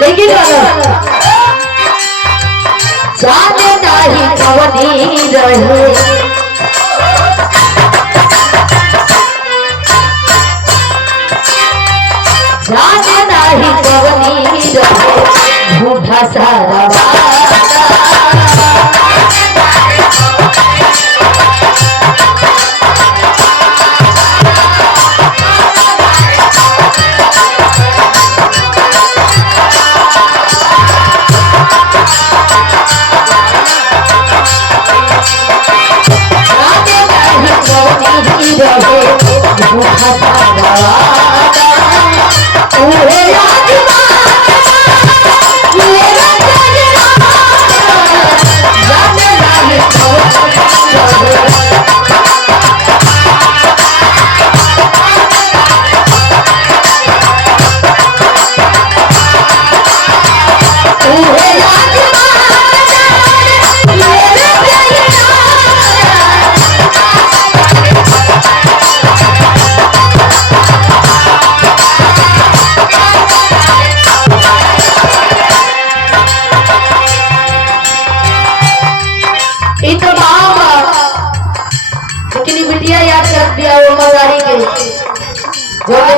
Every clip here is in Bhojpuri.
लेकिन जाने नहीं कवनी रहे जाने नहीं कवनी रहे झूठा सारा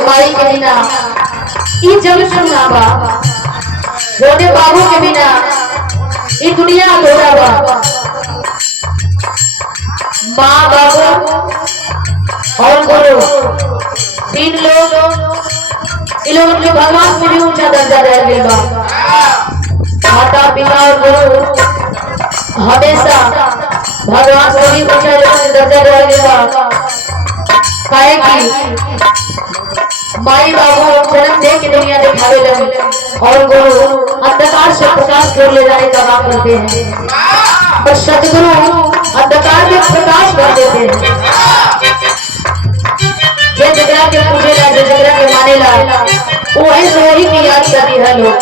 माई के बिना ई जग सुना बा जोने बाबू के बिना ई दुनिया अधूरा बा। माँ बाबू और गुरु तीन लोग इन लोगों के भगवान से भी ऊंचा दर्जा रह गया बा। माता पिता और गुरु हमेशा भगवान से भी ऊंचा दर्जा रह गया बा। काहे की माई बाबू जन्म दे के दुनिया दिखावे लगे और गुरु अंधकार से प्रकाश कर ले जाने का काम करते हैं, पर सदगुरु अंधकार में प्रकाश कर देते हैं। ये जगह के पूजे ला, जो जगह के माने ला, वो ऐसे ही की याद करती है लोग।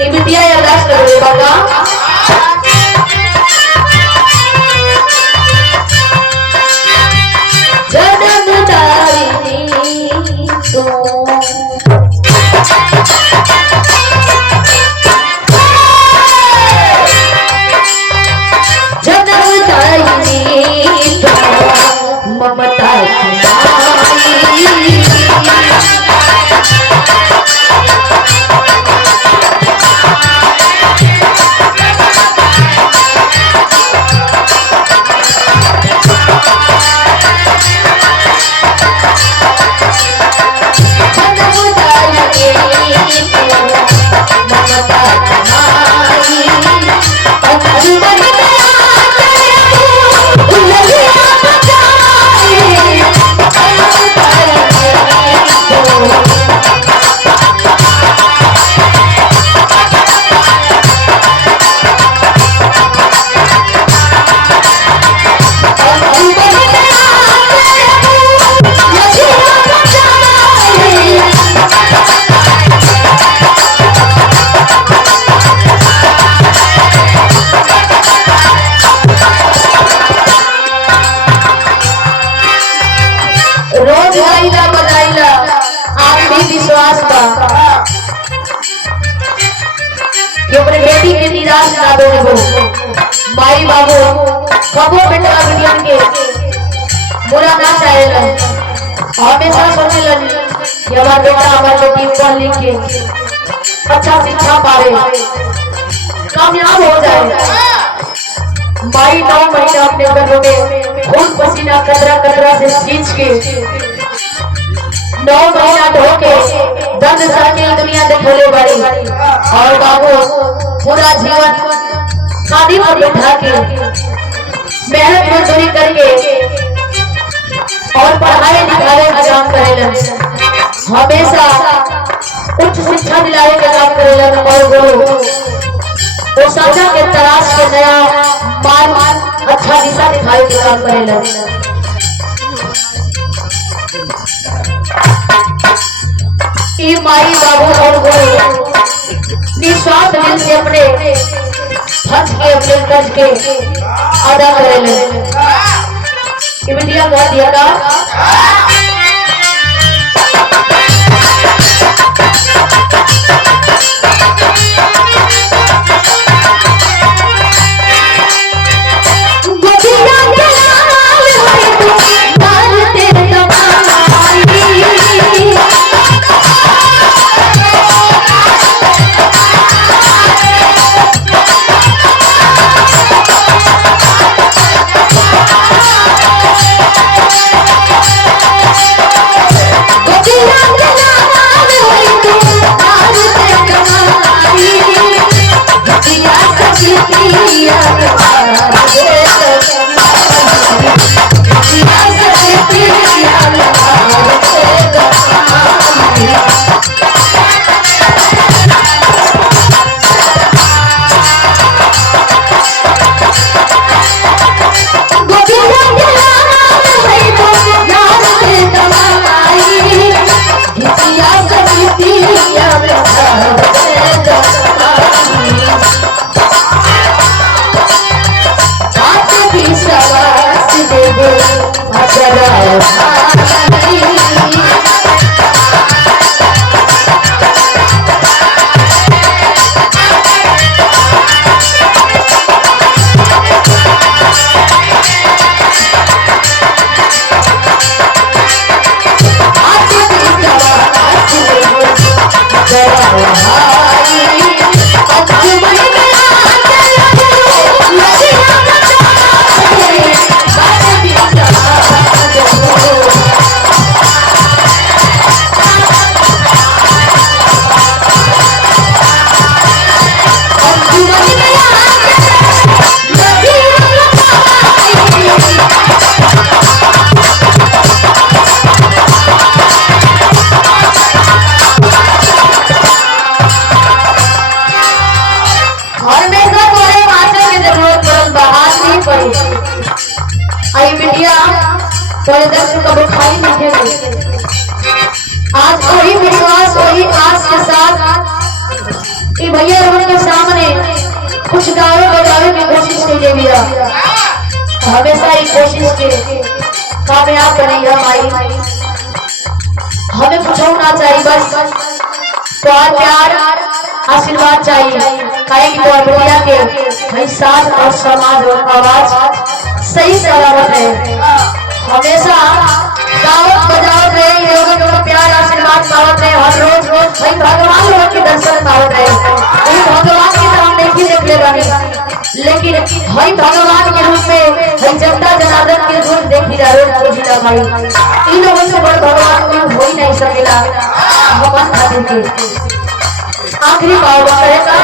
ये बिटिया यादाश्त कर रहे बाबा ममता विश्वास बा कि अपने बेटी के निराश ना हो। माई बाबू कबो बेटा बिटियन के बुरा ना चाहेला, हमेशा सोचेलन कि हमारा बेटा हमारी बेटी पढ़ लिख के अच्छा शिक्षा पावे, कामयाब हो जाए। माई 9 महीना अपने गर्भ में खून पसीना कतरा कतरा से सींच के 9 महीना धो के दर्द सहके दुनिया देखले बड़ी, और बाबू पूरा जीवन शादी पर बैठा के मेहनत मजदूरी करके और पढ़ाई लिखाई का काम करेलन, हमेशा उच्च शिक्षा दिलाने का काम करेलन। और वो सच्चा के तलाश के नया मार्ग अच्छा दिशा दिखाने का काम करेलन। ये माई बाबू और गुरु निस्वार्थ दिल से अपने हज के अपने कर्ज के अदा करेलन। ये बिटिया बहुत दिया था हमेशा ही कोशिश के कामयाब बनेगा भाई। हमें कुछ होना चाहिए बस प्यार प्यार आशीर्वाद चाहिए। काहे कि तो बढ़िया के भाई साथ और समाज और आवाज सही सलामत है। हमेशा गावत बजावत रहे लोगों को प्यार आशीर्वाद पावत रहे। हर रोज रोज भाई भगवान लोग के दर्शन पावत रहे। भगवान की तरह नहीं देख ले बनी लेकिन भाई भगवान के रूप में भाई जनता जनार्दन के रूप देखी जा रोज भाई इन लोगों से बड़ भगवान कोई हो ही नहीं सकेला। भगवान खातिर के आखिरी पाव करेगा